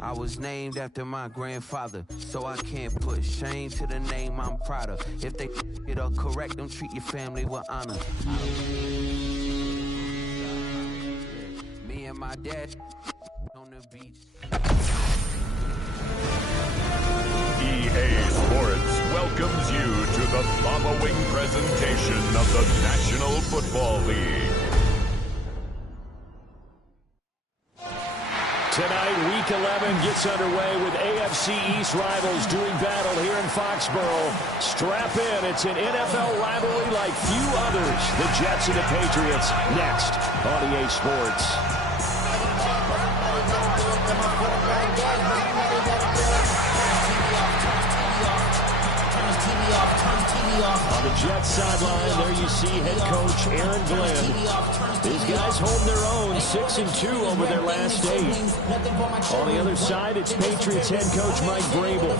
I was named after my grandfather, so I can't put shame to the name I'm proud of. If they it up correct, don't treat your family with honor. Me and my dad on the beach. EA Sports welcomes you to the following presentation of the National Football League. Tonight, Week 11 gets underway with AFC East rivals doing battle here in Foxborough. Strap in. It's an NFL rivalry like few others. The Jets and the Patriots next on EA Sports. On the Jets sideline, there you see head coach Aaron Glenn. These guys hold their own, 6-2 over their last 8. On the other side, it's Patriots head coach Mike Vrabel.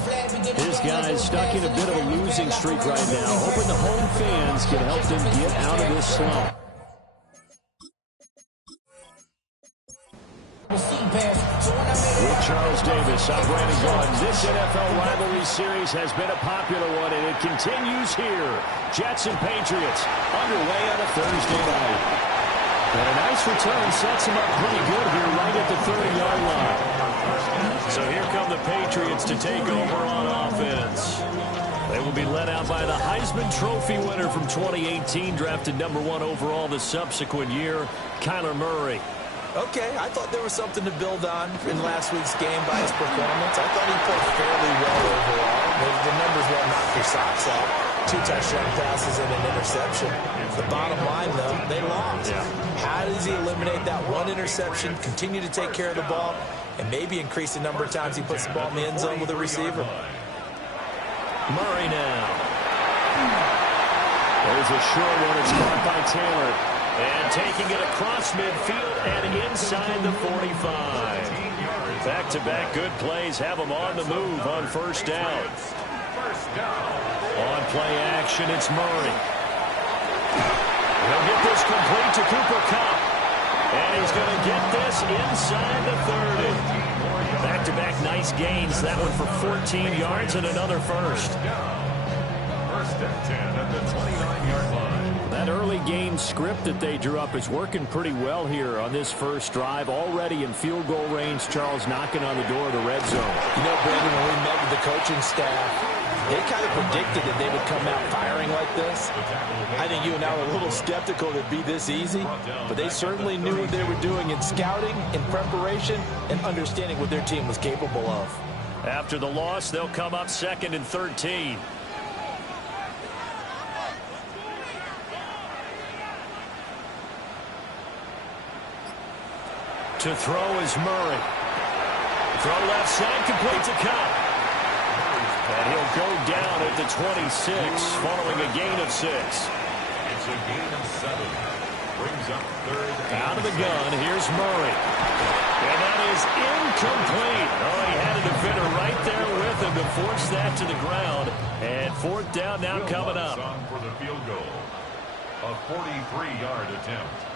His guys stuck in a bit of a losing streak right now, hoping the home fans can help them get out of this slump. With Charles Davis, I'm Brandon Gunn. This NFL rivalry series has been a popular one, and it continues here. Jets and Patriots underway on a Thursday night. And a nice return sets them up pretty good here right at the 30-yard line. So here come the Patriots to take over on offense. They will be led out by the Heisman Trophy winner from 2018, drafted #1 overall the subsequent year, Kyler Murray. Okay, I thought there was something to build on in last week's game by his performance. I thought he played fairly well overall. The numbers won't knock your socks off. 2 touchdown passes and an interception. The bottom line, though, they lost. Yeah. How does he eliminate that one interception, continue to take care of the ball, and maybe increase the number of times he puts the ball in the end zone with a receiver? Murray now. There's a short one. It's caught by Taylor. And taking it across midfield and inside the 45. Back-to-back good plays have them on the move on first down. On play action, it's Murray. He'll get this complete to Cooper Kupp. And he's going to get this inside the 30. Back-to-back nice gains. That one for 14 yards and another first. First and 10 at the 29-yard line. That early game script that they drew up is working pretty well here on this first drive. Already in field goal range, Charles knocking on the door of the red zone. You know, Brandon, when we met with the coaching staff, they kind of predicted that they would come out firing like this. I think you and I were a little skeptical that it'd be this easy, but they certainly knew what they were doing in scouting, in preparation, and understanding what their team was capable of. After the loss, they'll come up 2nd and 13. To throw is Murray. Throw left side, complete to Kupp. And he'll go down at the 26 following a gain of 6. It's a gain of 7. Brings up 3rd. Out of the gun, here's Murray. And that is incomplete. Oh, he had a defender right there with him to force that to the ground. And 4th down now coming up. On for the field goal. A 43-yard attempt.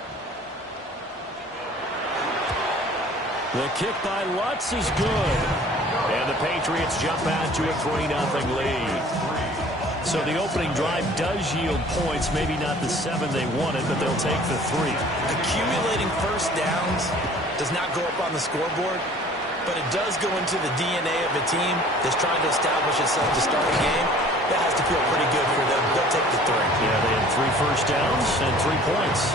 The kick by Lutz is good. And the Patriots jump out to a 3-0 lead. So the opening drive does yield points, maybe not the 7 they wanted, but they'll take the 3. Accumulating first downs does not go up on the scoreboard, but it does go into the DNA of a team that's trying to establish itself to start a game. That has to feel pretty good for them. They'll take the 3. Yeah, they had 3 first downs and 3 points.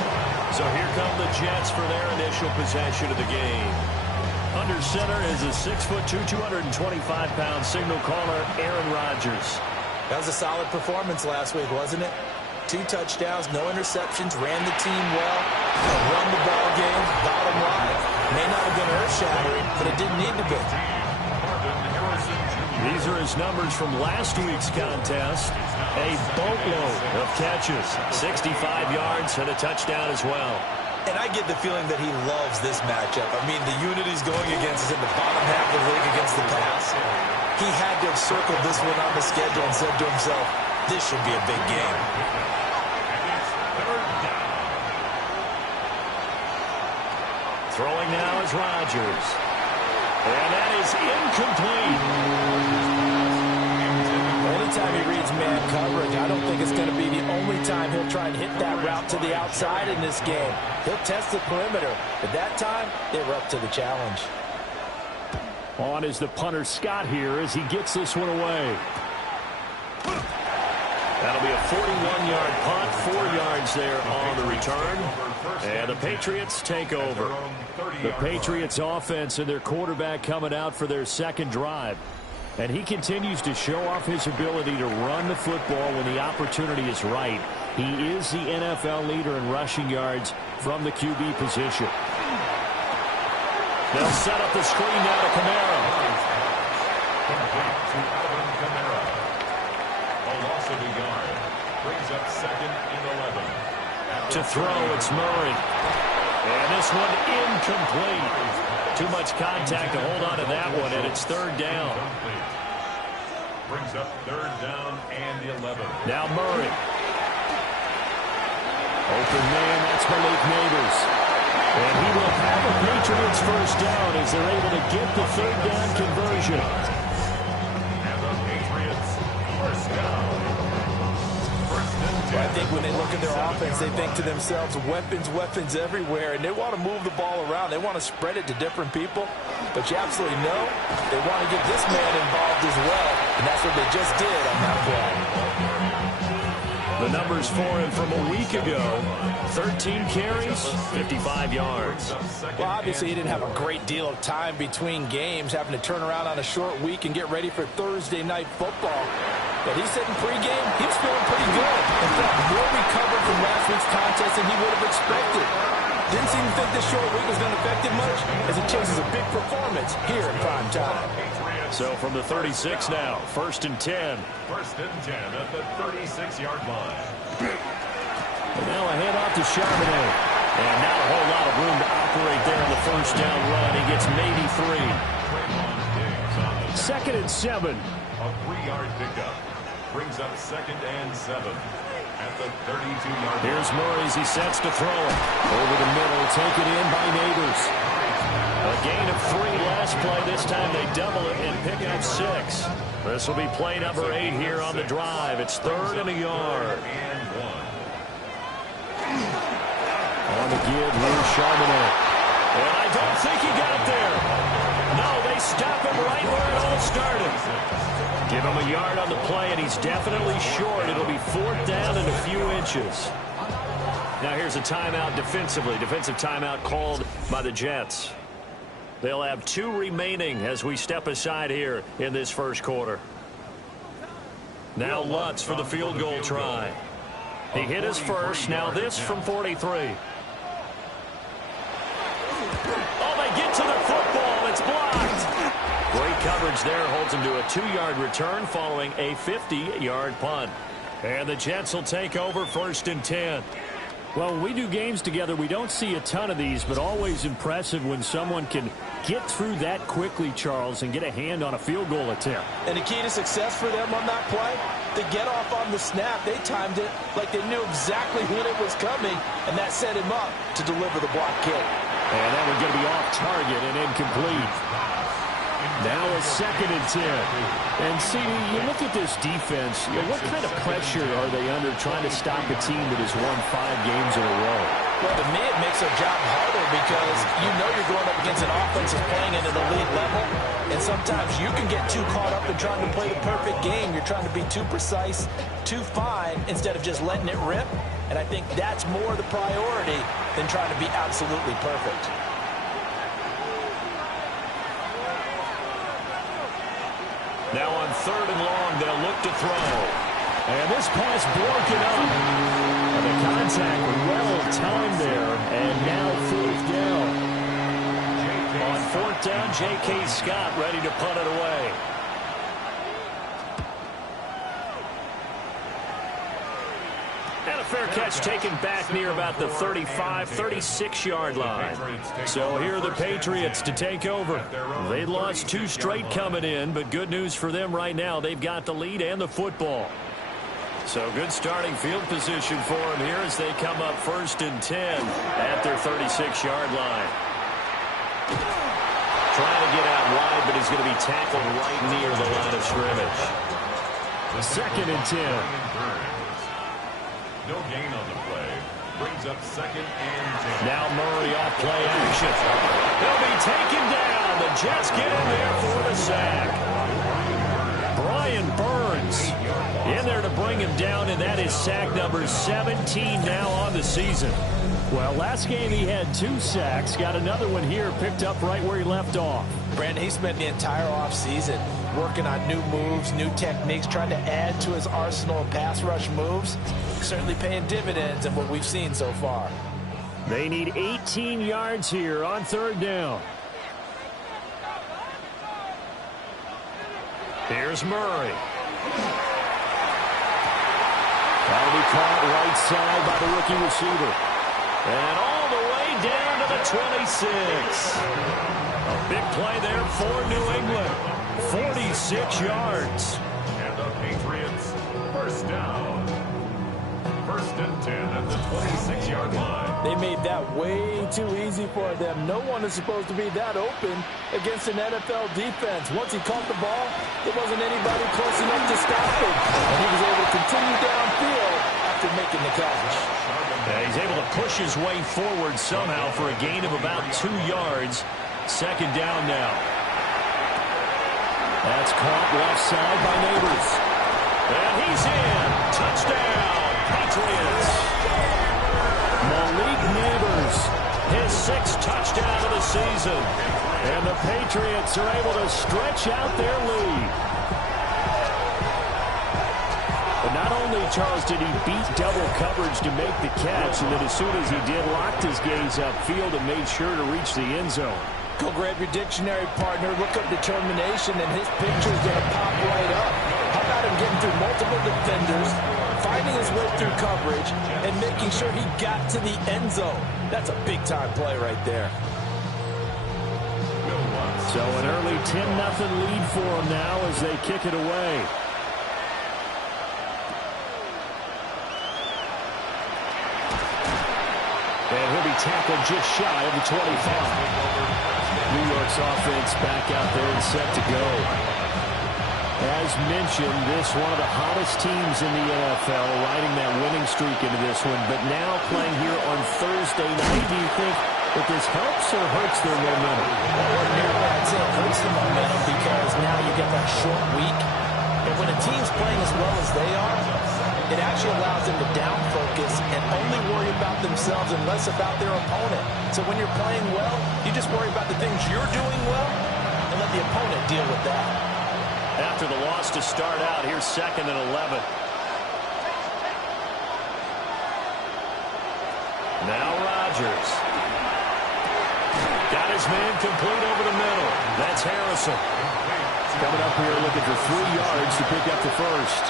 So here come the Jets for their initial possession of the game. Under center is a 6'2", 225-pound signal caller, Aaron Rodgers. That was a solid performance last week, wasn't it? 2 touchdowns, no interceptions, ran the team well, won the ball game. Bottom line, may not have been earth-shattering, but it didn't need to be. These are his numbers from last week's contest. A boatload of catches, 65 yards and a touchdown as well. And I get the feeling that he loves this matchup. I mean, the unity he's going against is in the bottom half of the league against the pass. He had to have circled this one on the schedule and said to himself, this should be a big game. Throwing now is Rodgers. And that is is incomplete. Anytime he reads man coverage, I don't think it's going to be the only time he'll try and hit that route to the outside in this game. He'll test the perimeter, but that time, they were up to the challenge. On is the punter Scott here as he gets this one away. That'll be a 41-yard punt, 4 yards there on the return. And the Patriots take over. The Patriots offense and their quarterback coming out for their second drive. And he continues to show off his ability to run the football when the opportunity is right. He is the NFL leader in rushing yards from the QB position. They'll set up the screen now to Kamara. Brings up 2nd and 11. To throw, it's Murray. And this one incomplete. Too much contact to hold on to that one, and it's 3rd down. Brings up 3rd down and 11. Now Murray. Open man, that's Malik Neighbors. And he will have a Patriots first down as they're able to get the 3rd down conversion. And the Patriots first down. I think when they look at their offense, they think to themselves, weapons everywhere, and they want to move the ball around. They want to spread it to different people, but you absolutely know they want to get this man involved as well, and that's what they just did on that play. The numbers for him from a week ago, 13 carries, 55 yards. Well, obviously he didn't have a great deal of time between games, having to turn around on a short week and get ready for Thursday night football. But he said in pregame, he was feeling pretty good. In fact, more recovered from last week's contest than he would have expected. Didn't seem to think this short week was going to affect him much as he chases a big performance here in prime time. So from the 36 now, 1st and 10. 1st and 10 at the 36-yard line. And now a handoff to Charbonnet. And not a whole lot of room to operate there on the first down run. He gets maybe 3. 2nd and 7. A 3-yard pickup. Brings up 2nd and 7 at the 32-yard line. Here's Murray as he sets to throw it. Over the middle, taken in by Neighbors. A gain of 3 last play. This time they double it and pick up 6. This will be play number 8 here on the drive. It's 3rd and a yard. On the give, here's Charbonnet. And I don't think he got there. No, they stop him right where it all started. Give him a yard on the play, and he's definitely short. It'll be 4th down and a few inches. Now here's a timeout defensively. Defensive timeout called by the Jets. They'll have 2 remaining as we step aside here in this first quarter. Now Lutz for the field goal try. He hit his first. Now this from 43. Oh, they get to the football. It's blocked. Great coverage there. Holds him to a 2-yard return following a 50-yard punt. And the Jets will take over 1st and 10. Well, when we do games together, we don't see a ton of these, but always impressive when someone can get through that quickly, Charles, and get a hand on a field goal attempt. And the key to success for them on that play, to get off on the snap, they timed it like they knew exactly when it was coming, and that set him up to deliver the block kick. And that one going to be off target and incomplete. Now a 2nd and 10. And see, you look at this defense, what kind of pressure are they under trying to stop a team that has won 5 games in a row? Well, to me, it makes their job harder because you know you're going up against an offense that's playing at an elite level, and sometimes you can get too caught up in trying to play the perfect game. You're trying to be too precise, too fine, instead of just letting it rip. And I think that's more the priority than trying to be absolutely perfect. Now on 3rd and long, they'll look to throw. And this pass broken up. And the contact well timed there. And now 4th down. On 4th down, J.K. Scott ready to punt it away. And a fair catch taken back near about the 35, 36-yard line. So here are the Patriots to take over. They lost 2 straight coming in, but good news for them right now. They've got the lead and the football. So good starting field position for them here as they come up 1st and 10 at their 36-yard line. Trying to get out wide, but his is going to be tackled right near the line of scrimmage. 2nd and 10. No gain on the play. Brings up 2nd and 10. Now Murray off play action. He'll be taken down. The Jets get in there for the sack. Brian Burns in there to bring him down, and that is sack number 17 now on the season. Well, last game he had 2 sacks. Got another one here, picked up right where he left off. Brandon, he spent the entire offseason working on new moves, new techniques, trying to add to his arsenal of pass rush moves. Certainly paying dividends in what we've seen so far. They need 18 yards here on 3rd down. Here's Murray. That'll be caught right side by the rookie receiver. And all the way down to the 26. A big play there for New England. 46 yards. And the Patriots, 1st down. 1st and 10 at the 26-yard line. They made that way too easy for them. No one is supposed to be that open against an NFL defense. Once he caught the ball, there wasn't anybody close enough to stop him. And he was able to continue downfield after making the catch. Yeah, he's able to push his way forward somehow for a gain of about 2 yards. 2nd down now. That's caught left side by Neighbors. And he's in. Touchdown, Patriots. Malik Neighbors, his 6th touchdown of the season. And the Patriots are able to stretch out their lead. But not only, Charles, did he beat double coverage to make the catch, and then as soon as he did, locked his gaze upfield and made sure to reach the end zone. Go grab your dictionary, partner. Look up determination, and his picture's going to pop right up. How about him getting through multiple defenders, finding his way through coverage, and making sure he got to the end zone? That's a big-time play right there. So an early 10-0 lead for them now as they kick it away. And he'll be tackled just shy of the 25. New York's offense back out there and set to go. As mentioned, this one of the hottest teams in the NFL, riding that winning streak into this one, but now playing here on Thursday night. Do you think that this helps or hurts their momentum? Well, ordinarily, I'd say it hurts the momentum because now you get that short week. And when a team's playing as well as they are, it actually allows them to down focus and only worry about themselves and less about their opponent. So when you're playing well, you just worry about the things you're doing well and let the opponent deal with that. After the loss to start out, here's 2nd and 11. Now Rodgers. Got his man complete over the middle. That's Harrison. Coming up here looking for 3 yards to pick up the 1st.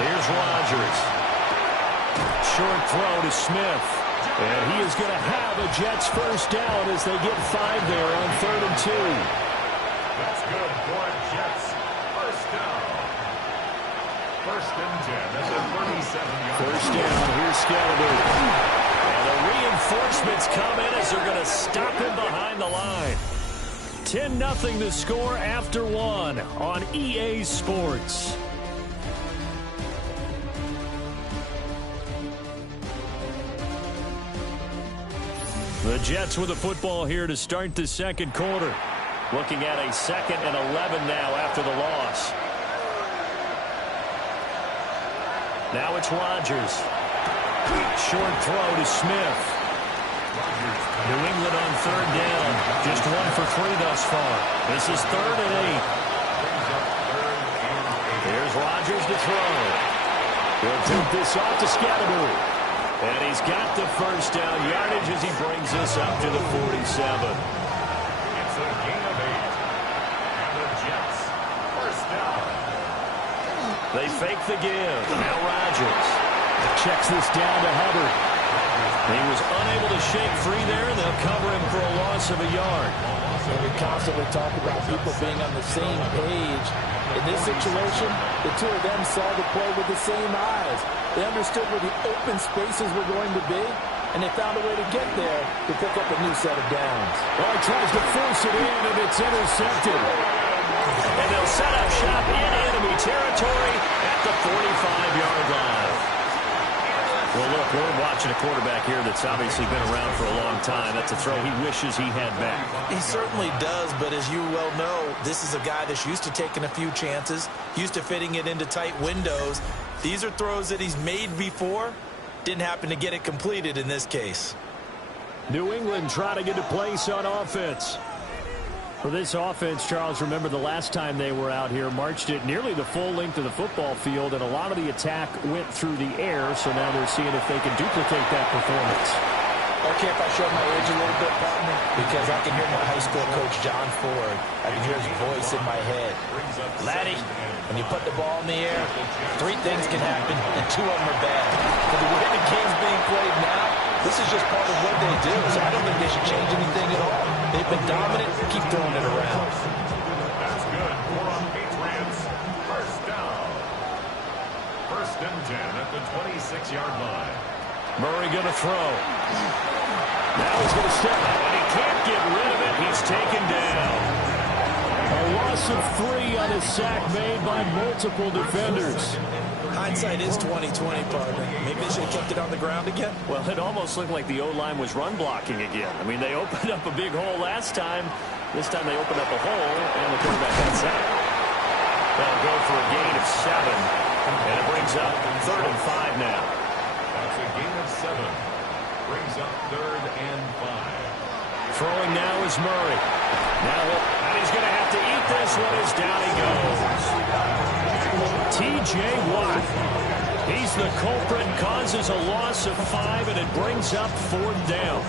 Here's Rodgers. Short throw to Smith. And he is going to have a Jets 1st down as they get 5 there on 3rd and 2. That's good for Jets. 1st down. 1st and 10 at the 37-yard line. 1st down. Here's Scalabrine. And the reinforcements come in as they're going to stop him behind the line. 10-0 the score after 1 on EA Sports. The Jets with the football here to start the 2nd quarter. Looking at a 2nd and 11 now after the loss. Now it's Rodgers. Short throw to Smith. New England on 3rd down. Just 1 for 3 thus far. This is 3rd and 8. Here's Rodgers to throw. He'll take this off to Scalabrine. And he's got the 1st down yardage as he brings us up to the 47. It's a gain of 8. And the Jets, 1st down. They fake the give. Now Rodgers checks this down to Hubbard. He was unable to shake free there, and they'll cover him for a loss of a yard. And we constantly talk about people being on the same page. In this situation, the two of them saw the play with the same eyes. They understood where the open spaces were going to be, and they found a way to get there to pick up a new set of downs. Well, he tries to force it in, and it's intercepted. And they'll set up shop in enemy territory at the 45-yard line. Well, look, we're watching a quarterback here that's obviously been around for a long time. That's a throw he wishes he had back. He certainly does, but as you well know, this is a guy that's used to taking a few chances, used to fitting it into tight windows. These are throws that he's made before. Didn't happen to get it completed in this case. New England trying to get a place on offense. For this offense, Charles, remember the last time they were out here, marched it nearly the full length of the football field, and a lot of the attack went through the air, so now they're seeing if they can duplicate that performance. Okay, if I show my age a little bit, partner, because I can hear my high school coach, John Ford. I can hear his voice in my head. Laddie, when you put the ball in the air, 3 things can happen, and 2 of them are bad. For the way the game's being played now, this is just part of what they do, so I don't think they should change anything at all. They've been dominant. Keep throwing it around. That's good. For on Patriots. First down. First and 10 at the 26-yard line. Murray going to throw. Now he's going to step up. And he can't get rid of it. He's taken down. A loss of 3 on a sack made by multiple defenders. Hindsight is 20/20, partner. Maybe they should have kept it on the ground again. Well, it almost looked like the O-line was run blocking again. I mean, they opened up a big hole last time. This time they opened up a hole, and the quarterback got sacked. They'll go for a gain of 7, and it brings up 3rd and 5 now. That's a gain of 7. Brings up 3rd and 5. Throwing now is Murray. And he's going to have to eat this one as down he goes. T.J. Watt. He's the culprit, causes a loss of 5, and it brings up 4th down.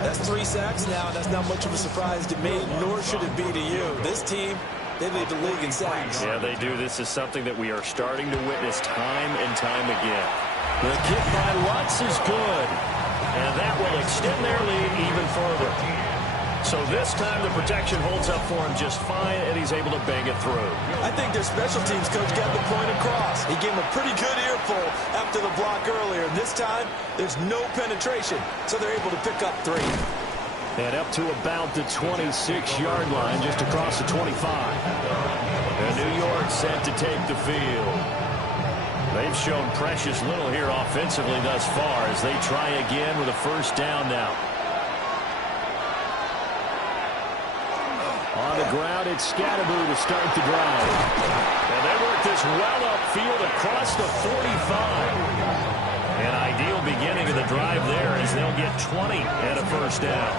That's 3 sacks now. That's not much of a surprise to me, nor should it be to you. This team, they lead the league in sacks. Yeah, they do. This is something that we are starting to witness time and time again. The kick by Watts is good. And that will extend their lead even further. So this time the protection holds up for him just fine, and he's able to bang it through. I think their special teams coach got the point across. He gave him a pretty good earful after the block earlier. And this time, there's no penetration, so they're able to pick up 3. And up to about the 26-yard line, just across the 25. And New York set to take the field. They've shown precious little here offensively thus far as they try again with a 1st down now. On the ground, it's Scatterboo to start the drive. And they work this well upfield across the 45. An ideal beginning of the drive there as they'll get 20 and a 1st down.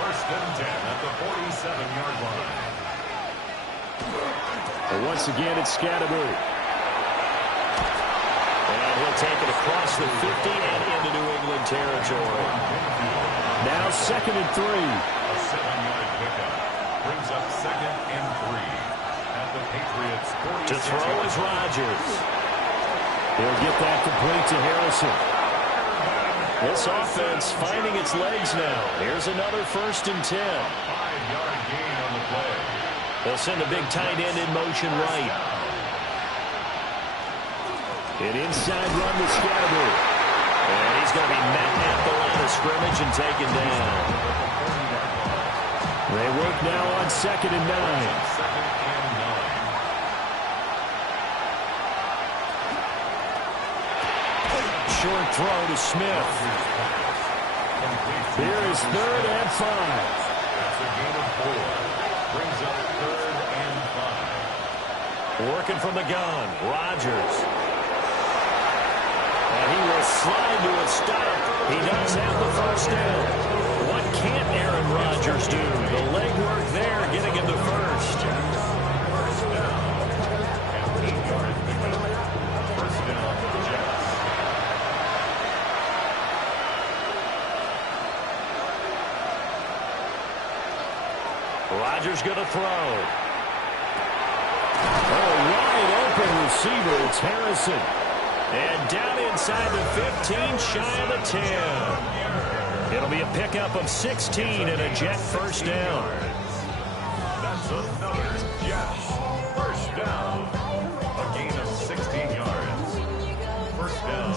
First and 10 at the 47-yard line. But once again, it's Scatterboo. And he'll take it across the 50 and into New England territory. Now 2nd and 3. A 7-yard pickup. Brings up 2nd and 3 at the Patriots 46. To throw is Rodgers. He'll get that complete to Harrison. This offense finding its legs now. Here's another 1st and 10. 5-yard gain on the play. They'll send a big tight end in motion right. An inside run to Scatterboo. And he's going to be met at the line of scrimmage and taken down. They work now on 2nd and 9. 2nd and 9. Short throw to Smith. Here is 3rd and 5. That's a gain of 4. Brings up 3rd and 5. Working from the gun, Rodgers. And he will slide to a stop. He does have the 1st down. What can't Aaron Rodgers do? The legwork there, getting him the 1st. First down. And 8-yard pickup. First down, Jets. Rodgers going to throw. Oh, wide open receiver. It's Harrison. And down inside the 15, shy of the 10. It'll be a pickup of 16 and a Jet 1st down. That's another Jet 1st down. A gain of 16 yards. 1st down,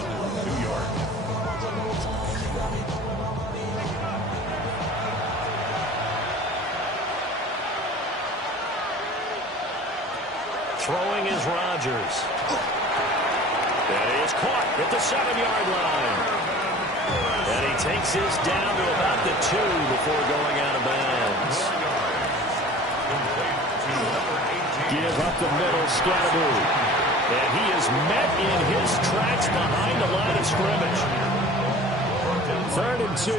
Throwing is Rodgers. That is caught at the 7-yard line. And he takes his down to about the 2 before going out of bounds. Give up the middle, Scatterboo. And he is met in his tracks behind the line of scrimmage. 3rd and 2.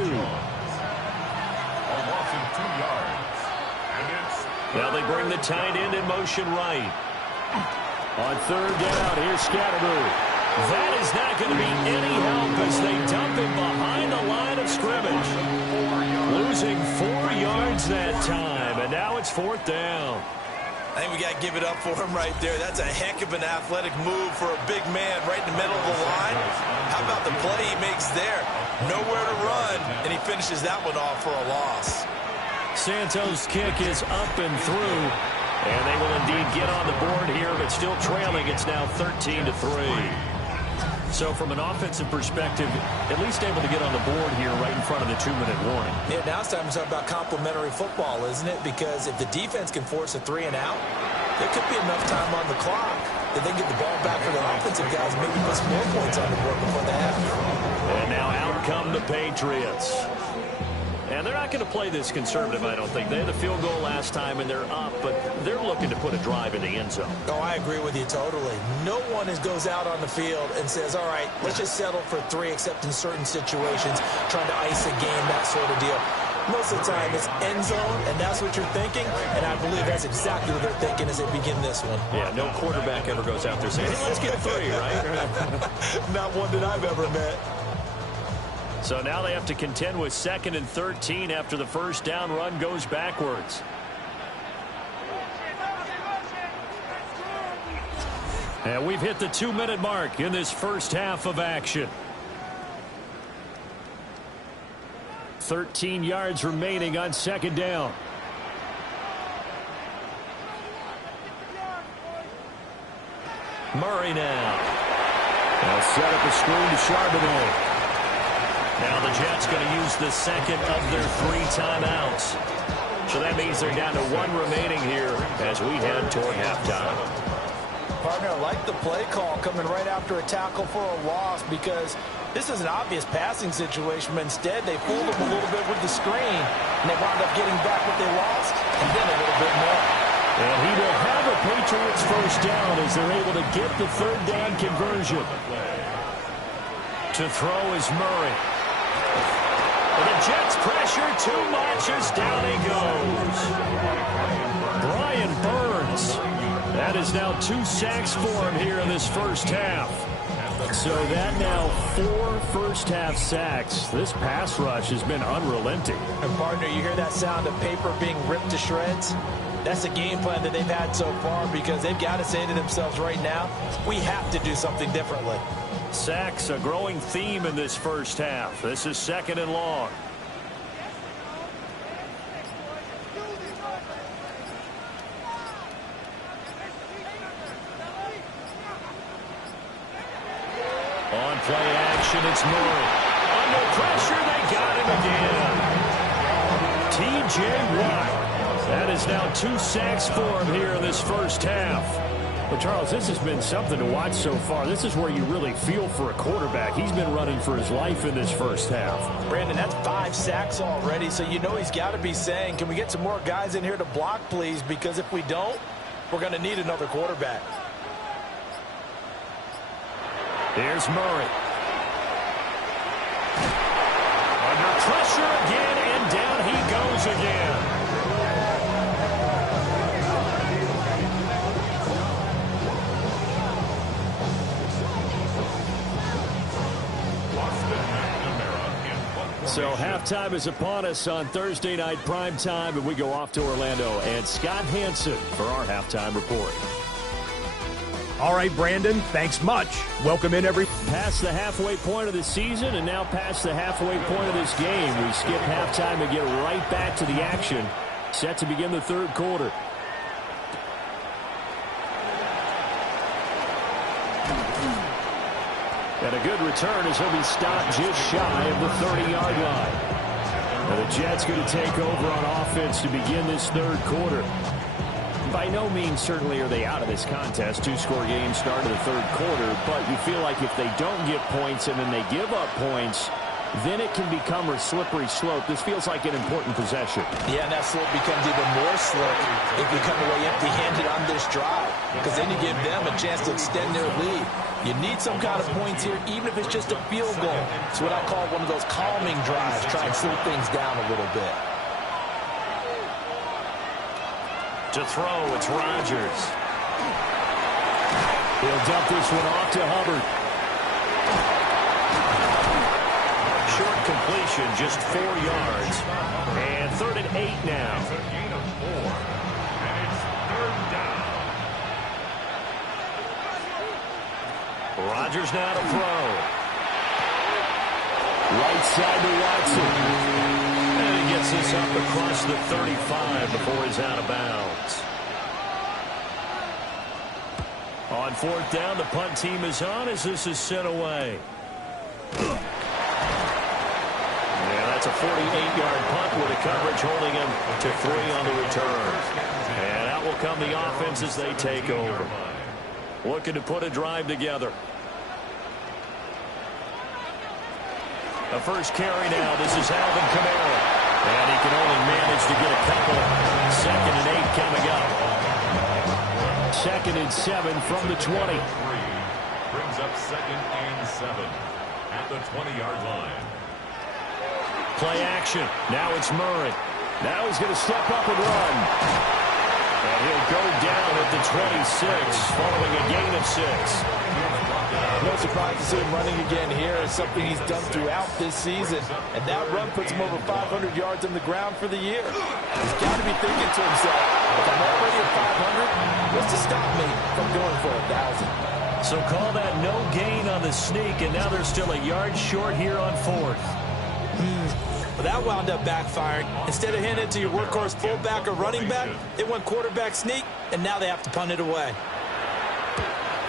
Now they bring the tight end in motion right. On 3rd down, here's Scatterboo. That is not going to be any help as they dump him behind the line of scrimmage. Losing 4 yards that time, and now it's 4th down. I think we got to give it up for him right there. That's a heck of an athletic move for a big man right in the middle of the line. How about the play he makes there? Nowhere to run, and he finishes that one off for a loss. Santos' kick is up and through, and they will indeed get on the board here, but still trailing. It's now 13-3. So from an offensive perspective, at least able to get on the board here right in front of the 2-minute warning. Yeah, now it's time to talk about complementary football, isn't it? Because if the defense can force a 3 and out, there could be enough time on the clock that they get the ball back for the offensive guys and maybe put some more points on the board before the half. And now out come the Patriots. And they're not going to play this conservative, I don't think. They had the field goal last time, and they're up, but they're looking to put a drive in the end zone. Oh, I agree with you totally. No one goes out on the field and says, all right, let's just settle for 3, except in certain situations, trying to ice a game, that sort of deal. Most of the time, it's end zone, and that's what you're thinking, and I believe that's exactly what they're thinking as they begin this one. Yeah, no quarterback ever goes out there saying, hey, let's get 3, right? Not one that I've ever met. So now they have to contend with 2nd and 13 after the first down run goes backwards. And we've hit the 2-minute mark in this first half of action. 13 yards remaining on 2nd down. Murray now. They'll set up a screen to Charbonnet. Now the Jets going to use the 2nd of their 3 timeouts. So that means they're down to 1 remaining here as we head toward halftime. Partner, I like the play call coming right after a tackle for a loss because this is an obvious passing situation, but instead they fooled them a little bit with the screen, and they wound up getting back what they lost and then a little bit more. And he will have a Patriots first down as they're able to get the 3rd down conversion. To throw is Murray. And the Jets pressure too much as down he goes. Brian Burns. That is now 2 sacks for him here in this first half. So that now 4 first-half sacks. This pass rush has been unrelenting. And partner, you hear that sound of paper being ripped to shreds? That's the game plan that they've had so far because they've got to say to themselves right now, we have to do something differently. Sacks, a growing theme in this first half. This is 2nd and long. On play action, it's Murray. Under pressure, they got him again. T.J. Watt. That is now 2 sacks for him here in this first half. But, Charles, this has been something to watch so far. This is where you really feel for a quarterback. He's been running for his life in this first half. Brandon, that's 5 sacks already, so you know he's got to be saying, can we get some more guys in here to block, please? Because if we don't, we're going to need another quarterback. Here's Murray. Under pressure again, and down he goes again. So halftime is upon us on Thursday night primetime, and we go off to Orlando. And Scott Hansen for our halftime report. All right, Brandon, thanks much. Welcome in every... Past the halfway point of the season and now past the halfway point of this game. We skip halftime and get right back to the action. Set to begin the 3rd quarter. And a good return as he'll be stopped just shy of the 30-yard line. And the Jets going to take over on offense to begin this 3rd quarter. by no means certainly are they out of this contest. Two-score game start of the third quarter, but you feel like if they don't get points and then they give up points, then it can become a slippery slope. This feels like an important possession. Yeah, and that slope becomes even more slick if you come away empty-handed on this drive, because then you give them a chance to extend their lead. You need some kind of points here, even if it's just a field goal. It's what I call one of those calming drives, try and slow things down a little bit. To throw, it's Rodgers. He'll dump this one off to Hubbard. Short completion, just 4 yards. And 3rd and 8 now. It's a gain of 4, and it's 3rd down. Rodgers now to throw. Right side to Watson. And he gets this up across the 35 before he's out of bounds. On 4th down, the punt team is on as this is sent away. Yeah, that's a 48-yard punt with a coverage holding him to 3 on the return. And out will come the offense as they take over. Looking to put a drive together. The first carry now. This is Alvin Kamara. And he can only manage to get a couple. 2nd and 8 coming up. 2nd and 7 from the 20. Brings up 2nd and 7 at the 20-yard line. Play action. Now it's Murray. Now he's going to step up and run. And he'll go down at the 26 following a gain of 6. No surprise to see him running again here. It's something he's done throughout this season. And that run puts him over 500 yards on the ground for the year. He's got to be thinking to himself, if I'm already at 500, what's to stop me from going for 1,000? So call that no gain on the sneak, and now they're still a yard short here on 4th. Well, that wound up backfiring. Instead of handing it to your workhorse fullback or running back, they went quarterback sneak, and now they have to punt it away.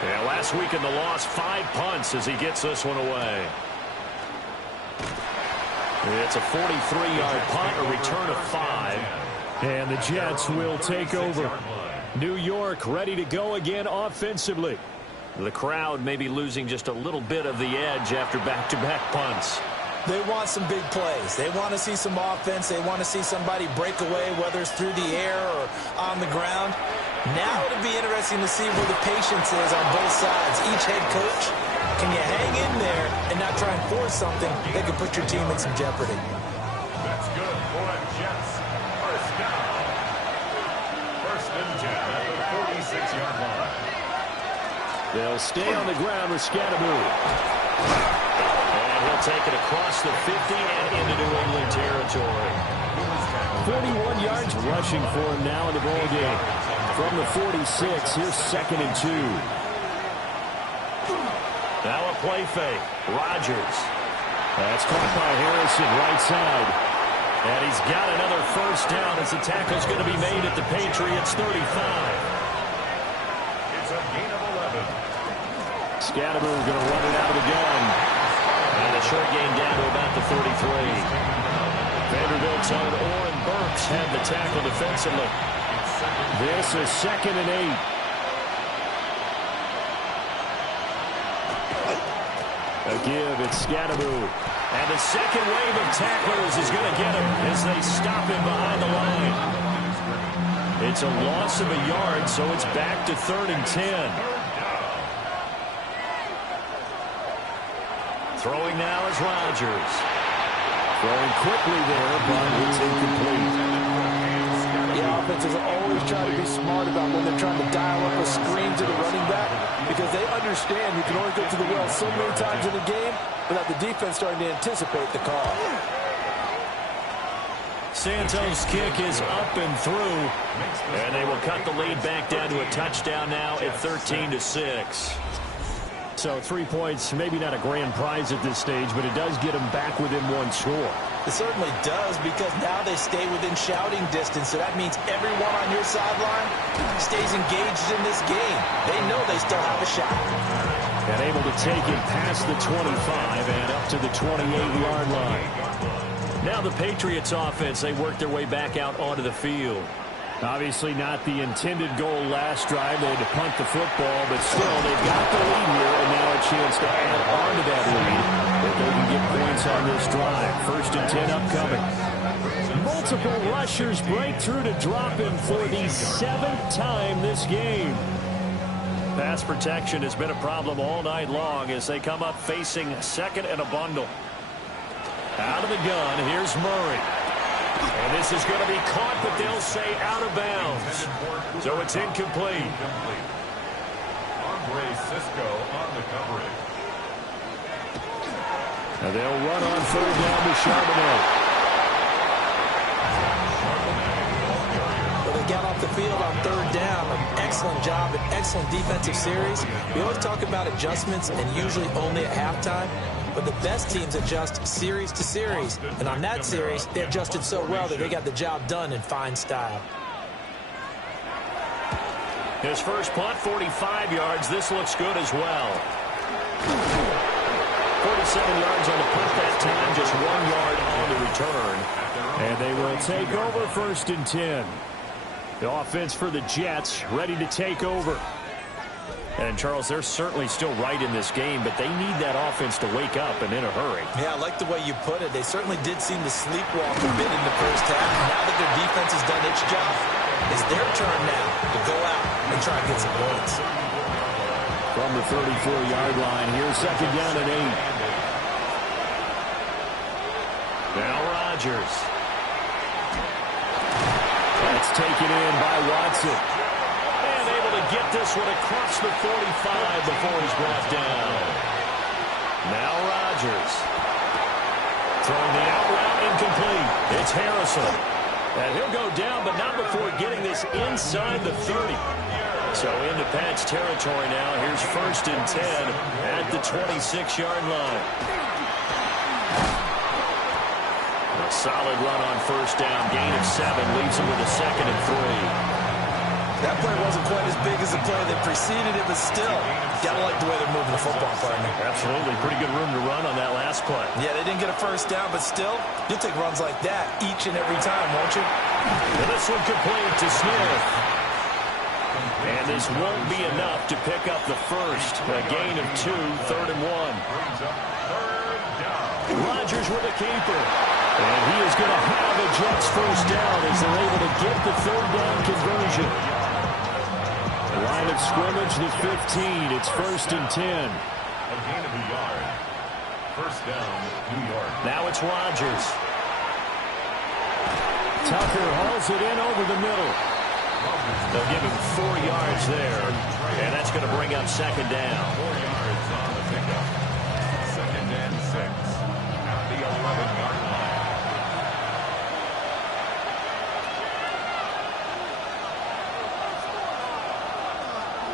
Yeah, last week in the loss, 5 punts as he gets this one away. It's a 43-yard punt, a return of 5. And the Jets will take over. New York ready to go again offensively. The crowd may be losing just a little bit of the edge after back-to-back punts. They want some big plays. They want to see some offense. They want to see somebody break away, whether it's through the air or on the ground. Now it'll be interesting to see where the patience is on both sides. Each head coach, can you hang in there and not try and force something that could put your team in some jeopardy? That's good for the Jets. First down. 1st and 10 at the 46-yard line. They'll stay on the ground with Scatteroo. And he'll take it across the 50 and into New England territory. 41 yards rushing for him now in the ball game. From the 46, here's 2nd and 2. Now a play fake. Rodgers. That's caught by Harrison, right side. And he's got another first down as the tackle's going to be made at the Patriots 35. It's a gain of 11. Scatteroo going to run it out of the gun. And a short gain down to about the 33. Vanderbilt's own Oren Burks had the tackle defensively. This is 2nd and 8. A give, it's Scatteroo. And the second wave of tacklers is going to get him as they stop him behind the line. It's a loss of a yard, so it's back to 3rd and 10. Throwing now is Rodgers. Throwing quickly there, but it's incomplete. The offenses always try to be smart about when they're trying to dial up a screen to the running back, because they understand you can only go to the well so many times in the game without the defense starting to anticipate the call. Santos' kick is up and through, and they will cut the lead back down to a touchdown now at 13-6. So 3 points, maybe not a grand prize at this stage, but it does get them back within 1 score. It certainly does, because now they stay within shouting distance, so that means everyone on your sideline stays engaged in this game. They know they still have a shot. And able to take it past the 25 and up to the 28-yard line. Now the Patriots offense, they work their way back out onto the field. Obviously not the intended goal last drive. They had to punt the football, but still they've got the lead here, and now a chance to add on to that lead if they can get points on this drive. 1st and 10 upcoming. Multiple rushers break through to drop him for the 7th time this game. Pass protection has been a problem all night long as they come up facing 2nd and a bundle. Out of the gun, here's Murray. And this is going to be caught, but they'll say out of bounds. So it's incomplete. Andre Cisco on the coverage. Now they'll run on 3rd down to Charbonnet. Well, they got off the field on 3rd down. An excellent job, an excellent defensive series. We always talk about adjustments and usually only at halftime. But the best teams adjust series to series. And on that series, they adjusted so well that they got the job done in fine style. His first punt, 45 yards. This looks good as well. 47 yards on the punt that time, just 1 yard on the return. And they will take over 1st and 10. The offense for the Jets ready to take over. And, Charles, they're certainly still right in this game, but they need that offense to wake up and in a hurry. Yeah, I like the way you put it. They certainly did seem to sleepwalk a bit in the first half. Now that their defense has done its job, it's their turn now to go out and try and get some points. From the 34-yard line, here's 2nd down and 8. Now Rodgers. That's taken in by Watson. Get this one across the 45 before he's brought down. Now Rodgers. Throwing the out route incomplete. It's Harrison. And he'll go down, but not before getting this inside the 30. So into Pat's territory now. Here's 1st and 10 at the 26-yard line. A solid run on 1st down. Gain of 7 leaves him with a 2nd and 3. That play wasn't quite as big as the play that preceded it, but still, gotta like the way they're moving the football, partner. Absolutely. Pretty good room to run on that last play. Yeah, they didn't get a 1st down, but still, you'll take runs like that each and every time, won't you? And this one complete to Smith. And this won't be enough to pick up the first. A gain of 2, 3rd and 1. Rodgers with a keeper. And he is going to have a Jets 1st down as they're able to get the 3rd down conversion. Line of scrimmage, the 15. It's 1st and 10. A gain of a yard. 1st down, New York. Now it's Rodgers. Tucker hauls it in over the middle. They'll give him 4 yards there. And that's going to bring up 2nd down. 4 yards on the pickup. 2nd and 6 at the 11-yard line.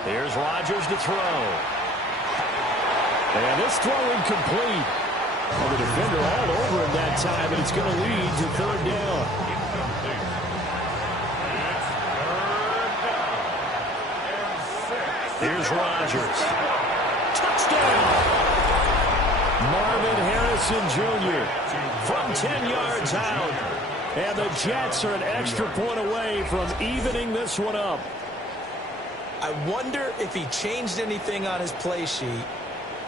Here's Rodgers to throw. And this throw incomplete. Well, the defender all over him that time, and it's going to lead to 3rd down. Here's Rodgers. Touchdown! Marvin Harrison Jr. from 10 yards out. And the Jets are an extra point away from evening this one up. I wonder if he changed anything on his play sheet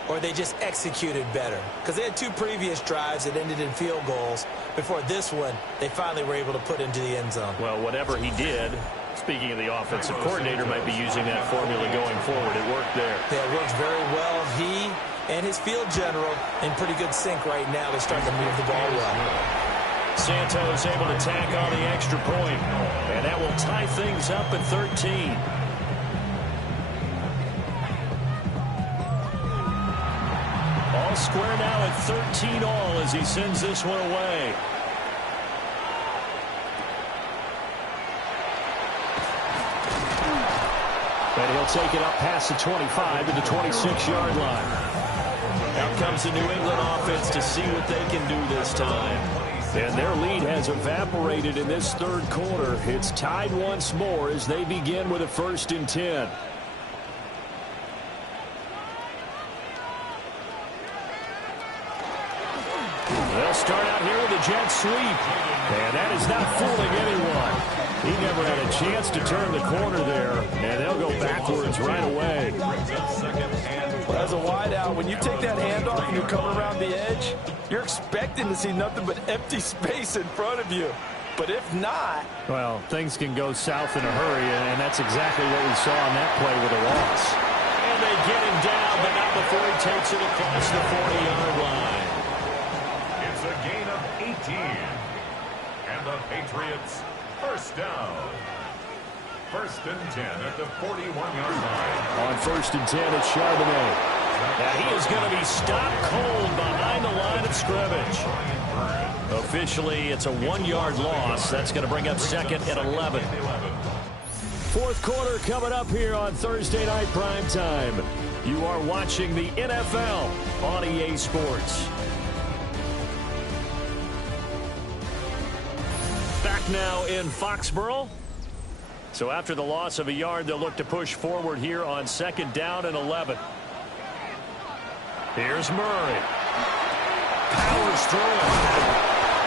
or they just executed better. Because they had 2 previous drives that ended in field goals. Before this one, they finally were able to put into the end zone. Well, whatever he did, speaking of the offensive coordinator, might be using that formula going forward. It worked there. Yeah, it works very well. He and his field general in pretty good sync right now. They're starting to move the ball well. Santos able to tack on the extra point. And that will tie things up at 13. All square now at 13 all as he sends this one away. And he'll take it up past the 25 to the 26-yard line. Out comes the New England offense to see what they can do this time. And their lead has evaporated in this 3rd quarter. It's tied once more as they begin with a 1st and 10. They'll start out here with a jet sweep. And that is not fooling anyone. He never had a chance to turn the corner there, and they'll go backwards right away. Well, as a wideout, when you take that handoff and you come around the edge, you're expecting to see nothing but empty space in front of you. But if not... Well, things can go south in a hurry, and that's exactly what we saw on that play with a loss. And they get him down, but not before he takes it across the 40-yard line. It's a gain of 18. And the Patriots, first down. First and 10 at the 41-yard line. On first and 10, it's Charbonnet. Now he is going to be stopped cold behind the line of scrimmage. Officially, it's a 1-yard loss. That's going to bring up second and 11. Fourth quarter coming up here on Thursday Night Prime Time. You are watching the NFL on EA Sports. Back now in Foxborough. So after the loss of a yard, they'll look to push forward here on second down and 11. Here's Murray. Powers through it.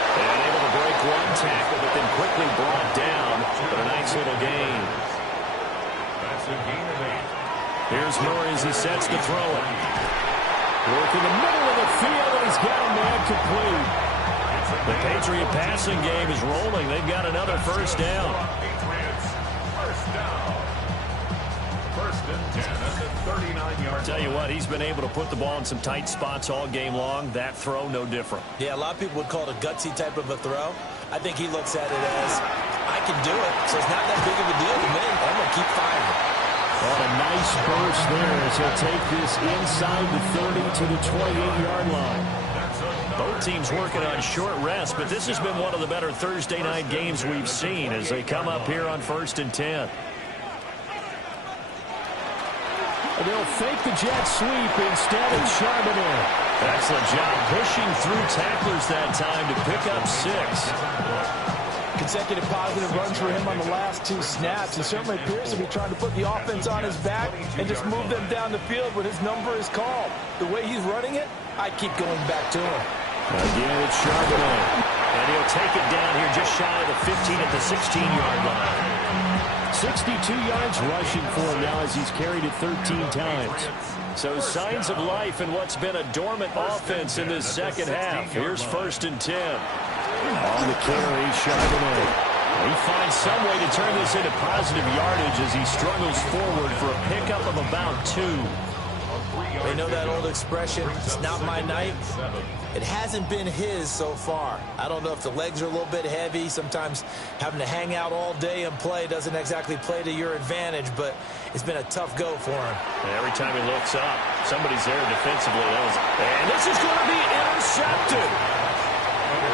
And able to break one tackle, but then quickly brought down. But a nice little gain. That's a gain of 8. Here's Murray as he sets to throw it. Work in the middle of the field, and he's got a man complete. The Patriot passing game is rolling. They've got another first down. Patriots, first down. First and 10 at the 39-yard line. Tell you what, he's been able to put the ball in some tight spots all game long. That throw, no different. Yeah, a lot of people would call it a gutsy type of a throw. I think he looks at it as, I can do it, so it's not that big of a deal to me. I'm going to keep firing. What a nice burst there as he'll take this inside the 30 to the 28-yard line. Both teams working on short rest, but this has been one of the better Thursday night games we've seen as they come up here on first and 10. They'll fake the jet sweep instead of Charbonnet. Excellent job pushing through tacklers that time to pick up 6. Consecutive positive runs for him on the last 2 snaps. He certainly appears to be trying to put the offense on his back and just move them down the field when his number is called. The way he's running it, I keep going back to him. Again, it's Charbonnet. And he'll take it down here just shy of the 15 at the 16-yard line. 62 yards rushing for him now as he's carried it 13 times. So signs of life in what's been a dormant offense in this second half. Here's first and 10. On the carry, Charbonnet. He finds some way to turn this into positive yardage as he struggles forward for a pickup of about 2. They know that old expression, it's not my night. It hasn't been his so far. I don't know if the legs are a little bit heavy. Sometimes having to hang out all day and play doesn't exactly play to your advantage, but it's been a tough go for him. And every time he looks up, somebody's there defensively. And this is going to be intercepted.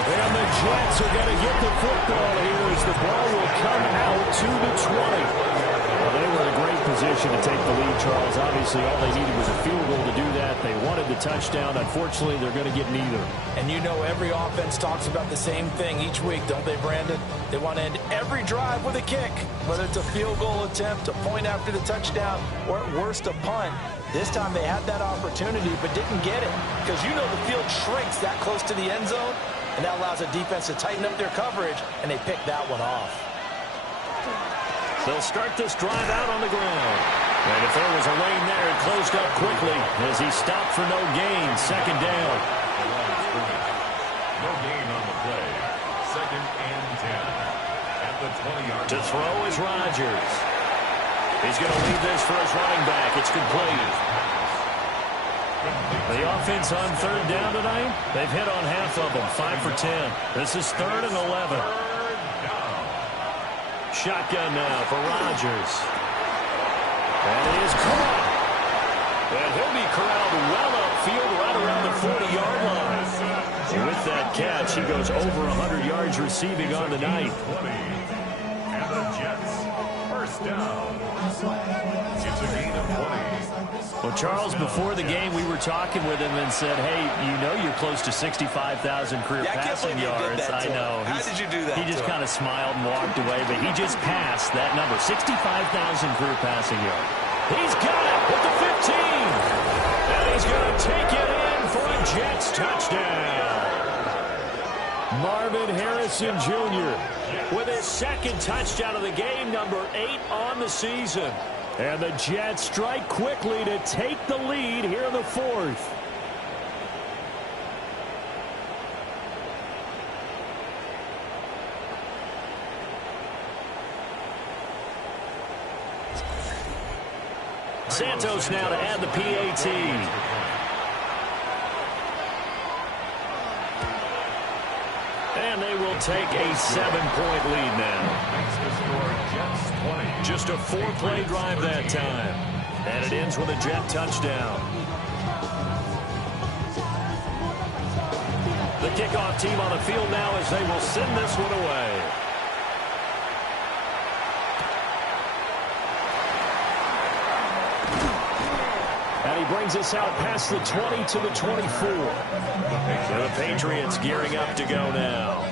And the Jets are going to get the football here as the ball will come out to the 20. Well, they were in a great position to take the lead, Charles. Obviously, all they needed was a field goal to do that. They wanted the touchdown. Unfortunately, they're going to get neither. And you know every offense talks about the same thing each week, don't they, Brandon? They want to end every drive with a kick, whether it's a field goal attempt, a point after the touchdown, or at worst, a punt. This time they had that opportunity but didn't get it because you know the field shrinks that close to the end zone, and that allows the defense to tighten up their coverage, and they picked that one off. They'll start this drive out on the ground. And if there was a lane there, it closed up quickly as he stopped for no gain. Second down. No gain on the play. Second and 10. At the 20-yard line. To throw is Rodgers. He's going to leave this for his running back. It's complete. The offense on third down tonight, they've hit on half of them, 5 for 10. This is third and 11. Shotgun now for Rodgers. And he is caught. And he'll be corralled well upfield right around the 40-yard line. And with that catch, he goes over 100 yards receiving on the night. And the Jets, first down. It's a gain of 20. Well, Charles, before the game, we were talking with him and said, hey, you know you're close to 65,000 career passing yards. I know. How did you do that? He just kind of smiled and walked away, but he just passed that number, 65,000 career passing yards. He's got it with the 15. And he's going to take it in for a Jets touchdown. Marvin Harrison Jr. with his second touchdown of the game, number 8 on the season. And the Jets strike quickly to take the lead here in the fourth. Santos now to add the PAT. And they will take a 7-point lead now. Just a 4-play drive that time. And it ends with a Jet touchdown. The kickoff team on the field now as they will send this one away. And he brings us out past the 20 to the 24. And the Patriots gearing up to go now.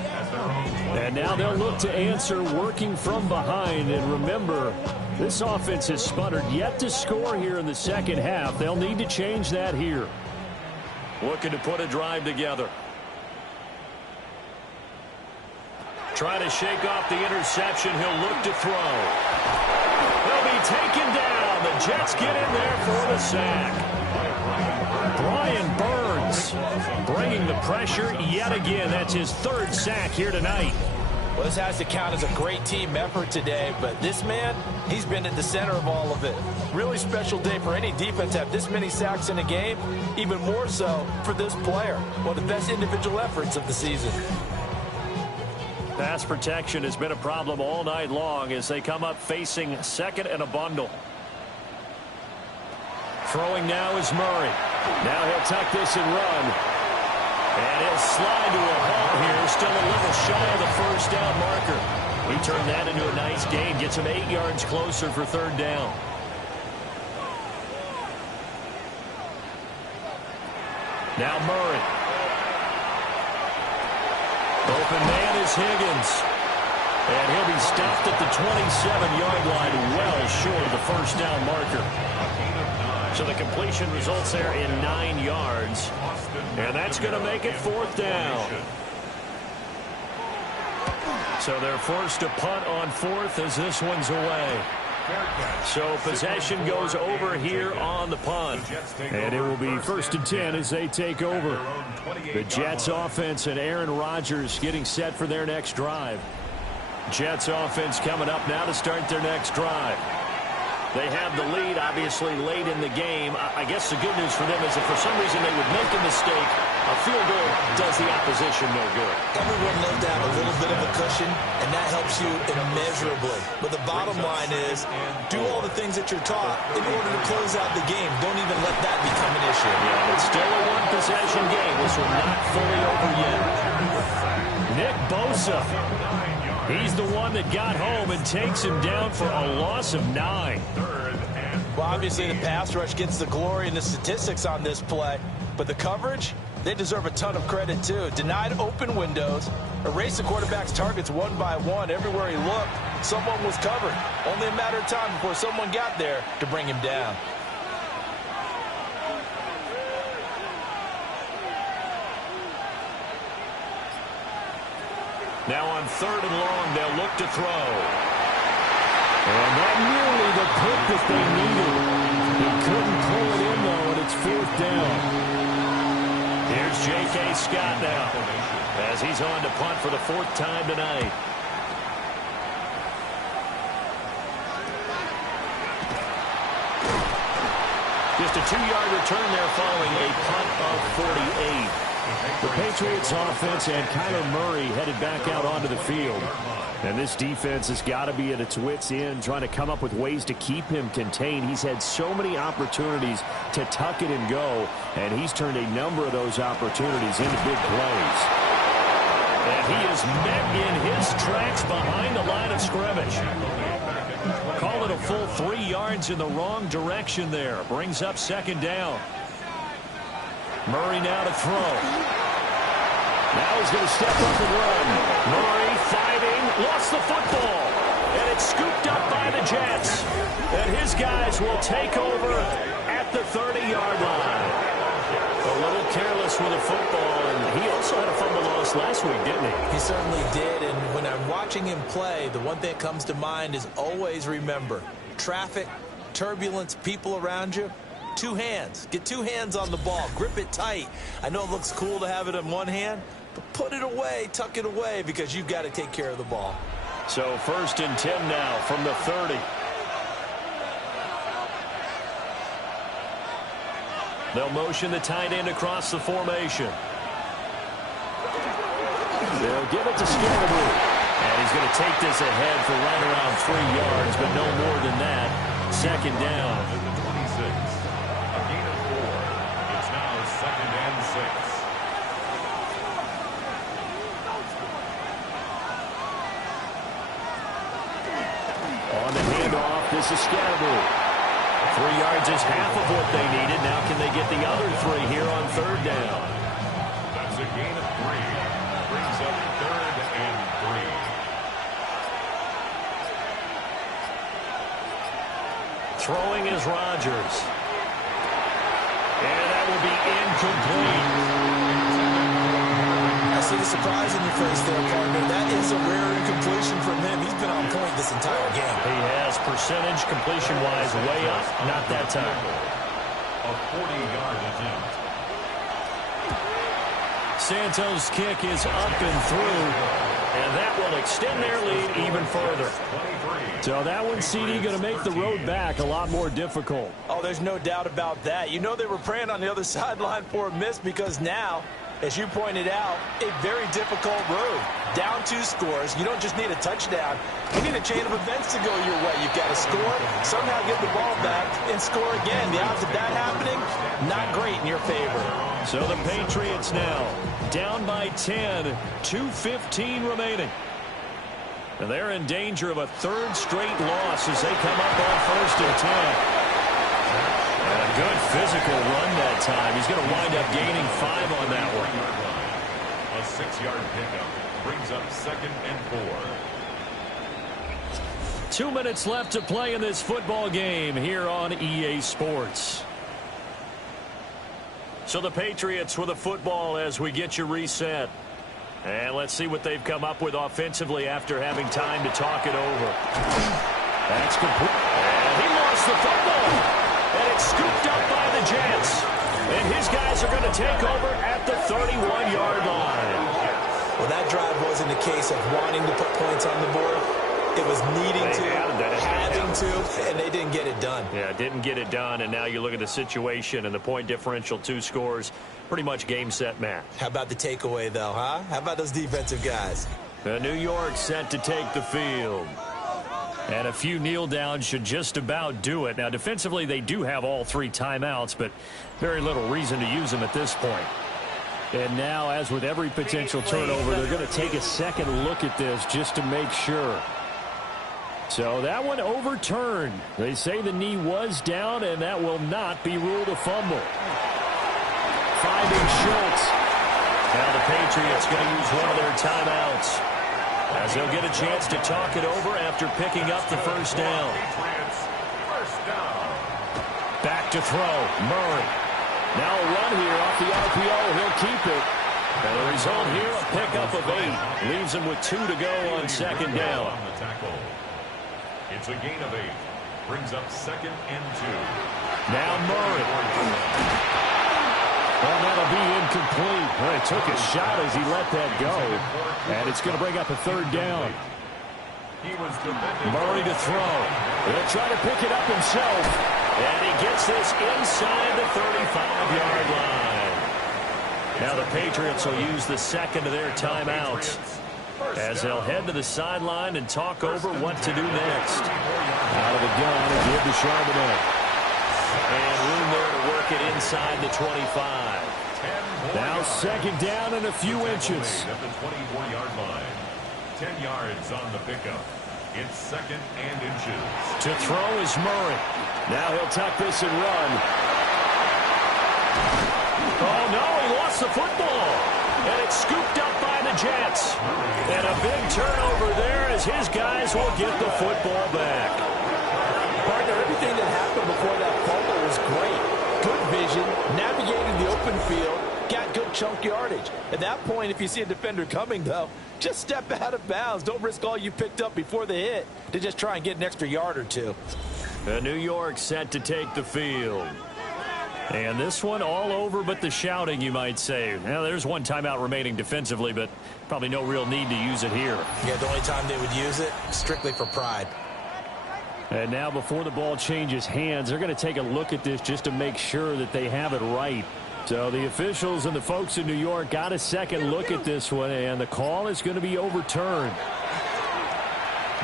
And now they'll look to answer working from behind. And remember, this offense has sputtered yet to score here in the second half. They'll need to change that here. Looking to put a drive together. Trying to shake off the interception. He'll look to throw. He'll be taken down. The Jets get in there for the sack. Brian Burns bringing the pressure yet again. That's his 3rd sack here tonight. Well, this has to count as a great team effort today, but this man, he's been at the center of all of it. Really special day for any defense to have this many sacks in a game, even more so for this player. One of the best individual efforts of the season. Pass protection has been a problem all night long as they come up facing second and a bundle. Throwing now is Murray. Now he'll tuck this and run. And he'll slide to a halt here. Still a little shy of the first down marker. He turned that into a nice gain. Gets him 8 yards closer for 3rd down. Now Murray. Open man is Higgins. And he'll be stopped at the 27-yard line, well short of the first down marker. So the completion results there in 9 yards. And that's going to make it 4th down. So they're forced to punt on 4th as this one's away. So possession goes over here on the punt. And it will be 1st and 10 as they take over. The Jets offense and Aaron Rodgers getting set for their next drive. Jets offense coming up now to start their next drive. They have the lead, obviously, late in the game. I guess the good news for them is if for some reason they would make a mistake, a field goal does the opposition no good. Everyone loves to have a little bit of a cushion, and that helps you immeasurably. But the bottom line is, do all the things that you're taught in order to close out the game. Don't even let that become an issue. Yeah, it's still a one-possession game. This one not fully over yet. Nick Bosa. He's the one that got home and takes him down for a loss of 9. Well, obviously the pass rush gets the glory and the statistics on this play, but the coverage, they deserve a ton of credit too. Denied open windows, erased the quarterback's targets one by one. Everywhere he looked, someone was covered. Only a matter of time before someone got there to bring him down. Now on 3rd and long, they'll look to throw. And not nearly the pick that they needed. He couldn't pull it in, though, and it's 4th down. Here's J.K. Scott now as he's on to punt for the 4th time tonight. Just a 2-yard return there following a punt of 48. The Patriots offense and Kyler Murray headed back out onto the field. And this defense has got to be at its wits' end, trying to come up with ways to keep him contained. He's had so many opportunities to tuck it and go, and he's turned a number of those opportunities into big plays. And he is met in his tracks behind the line of scrimmage. Call it a full 3 yards in the wrong direction there. Brings up 2nd down. Murray now to throw. Now he's going to step up and run. Murray fighting, lost the football. And it's scooped up by the Jets. And his guys will take over at the 30-yard line. A little careless Patriots with a football, and he also had a fumble loss last week, didn't he? He certainly did, and when I'm watching him play, the one thing that comes to mind is always remember, traffic, turbulence, people around you, two hands. Get two hands on the ball. Grip it tight. I know it looks cool to have it in one hand, but put it away, tuck it away, because you've got to take care of the ball. So 1st and 10 now from the 30. They'll motion the tight end across the formation. They'll give it to Scalaboo. And he's going to take this ahead for right around 3 yards, but no more than that. 2nd down. To the 26. A gain of 4. It's now 2nd and 6. On the handoff, this is Scalaboo. 3 yards is half of what they needed. Now can they get the other 3 here on 3rd down? That's a gain of 3. Brings up 3rd and 3. Throwing is Rodgers. And that will be incomplete. I see the surprise in your face there, partner. That is a rare incompletion from him. He's been on point this entire game. He has percentage completion-wise way up. Not that time. A 40-yard attempt. Santos' kick is up and through. And that will extend their lead even further. So that one, CD, going to make the road back a lot more difficult. Oh, there's no doubt about that. You know they were praying on the other sideline for a miss because now, as you pointed out, a very difficult road. Down 2 scores. You don't just need a touchdown. You need a chain of events to go your way. You've got to score, somehow get the ball back, and score again. The odds of that happening, not great in your favor. So the Patriots now down by 10, 2:15 remaining. And they're in danger of a 3rd straight loss as they come up on 1st and 10. And a good physical run that time. He's going to wind up gaining 5 on that one. A 6-yard pickup brings up 2nd and 4. 2 minutes left to play in this football game here on EA Sports. So the Patriots with a football as we get you reset. And let's see what they've come up with offensively after having time to talk it over. That's complete. And he lost the football. And it's scooped up by the Jets. And his guys are going to take over at the 31-yard line. Well, that drive wasn't a case of wanting to put points on the board. It was needing to, having to, and they didn't get it done. Yeah, didn't get it done, and now you look at the situation and the point differential, 2 scores, pretty much game, set, match. How about the takeaway, though, huh? How about those defensive guys? New York set to take the field. And a few kneel downs should just about do it. Now, defensively, they do have all 3 timeouts, but very little reason to use them at this point. And now, as with every potential turnover, they're going to take a second look at this just to make sure. So that one overturned. They say the knee was down, and that will not be ruled a fumble. Finding Schultz. Now the Patriots going to use one of their timeouts as they'll get a chance to talk it over after picking up the 1st down. Back to throw. Murray. Now a run here off the RPO. He'll keep it. And the result here, a pickup of 8. Leaves him with 2 to go on 2nd down. It's a gain of 8. Brings up 2nd and 2. Now Murray. Well, that'll be incomplete. Well, he took a shot as he let that go. And it's going to bring up a 3rd down. Murray to throw. He'll try to pick it up himself. And he gets this inside the 35-yard line. Now the Patriots will use the 2nd of their timeouts as they'll head to the sideline and talk over what to do next. Out of the gun and give to Charbonnet. And room there to work it inside the 25. Now 2nd down and a few inches. At the 24-yard line. 10 yards on the pickup. It's 2nd and inches. To throw is Murray. Now he'll tuck this and run. Oh, no, he lost the football. And it's scooped up by the Jets. And a big turnover there as his guys will get the football back. Partner, everything that happened before that fumble was great. Good vision, navigated the open field, got good chunk yardage. At that point, if you see a defender coming, though, just step out of bounds. Don't risk all you picked up before the hit to just try and get an extra yard or two. New York set to take the field. And this one all over but the shouting, you might say. Now, there's one timeout remaining defensively, but probably no real need to use it here. Yeah, the only time they would use it, strictly for pride. And now before the ball changes hands, they're going to take a look at this just to make sure that they have it right. So the officials and the folks in New York got a second look at this one, and the call is going to be overturned.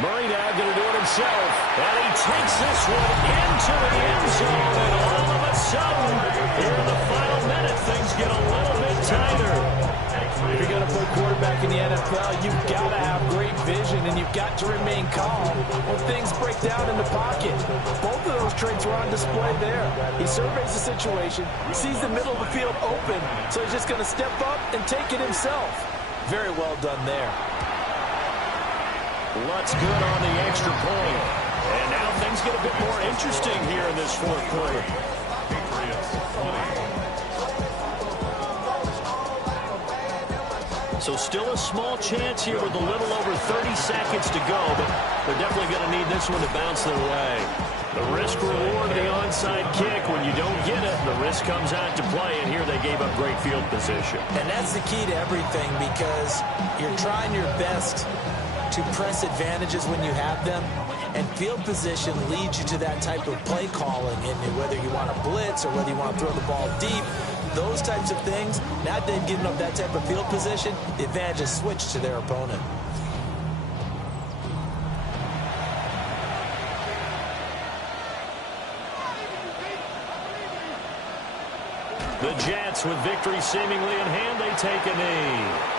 Murray now going to do it himself, and he takes this one into the end zone, and all of a sudden, here in the final minute, things get a little bit tighter. If you're going to play quarterback in the NFL, you've got to have great vision, and you've got to remain calm when things break down in the pocket. Both of those traits were on display there. He surveys the situation, sees the middle of the field open, so he's just going to step up and take it himself. Very well done there. Lutz good on the extra point. And now things get a bit more interesting here in this fourth quarter. So still a small chance here with a little over 30 seconds to go, but they're definitely going to need this one to bounce their way. The risk reward of the onside kick. When you don't get it, the risk comes out to play, and here they gave up great field position. And that's the key to everything, because you're trying your best to press advantages when you have them, and field position leads you to that type of play calling, and whether you want to blitz or whether you want to throw the ball deep, those types of things. Now that they've given up that type of field position, the advantage is switched to their opponent. The Jets, with victory seemingly in hand, they take a knee.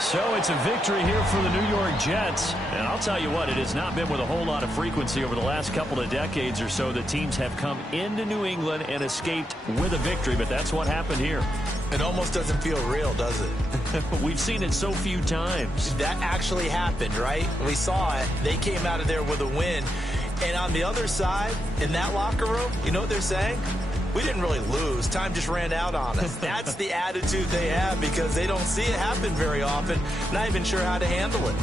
So it's a victory here for the New York Jets. And I'll tell you what, it has not been with a whole lot of frequency over the last couple of decades or so that teams have come into New England and escaped with a victory, but that's what happened here. It almost doesn't feel real, does it? We've seen it so few times. That actually happened, right? We saw it. They came out of there with a win. And on the other side, in that locker room, you know what they're saying? We didn't really lose. Time just ran out on us. That's the attitude they have, because they don't see it happen very often. Not even sure how to handle it.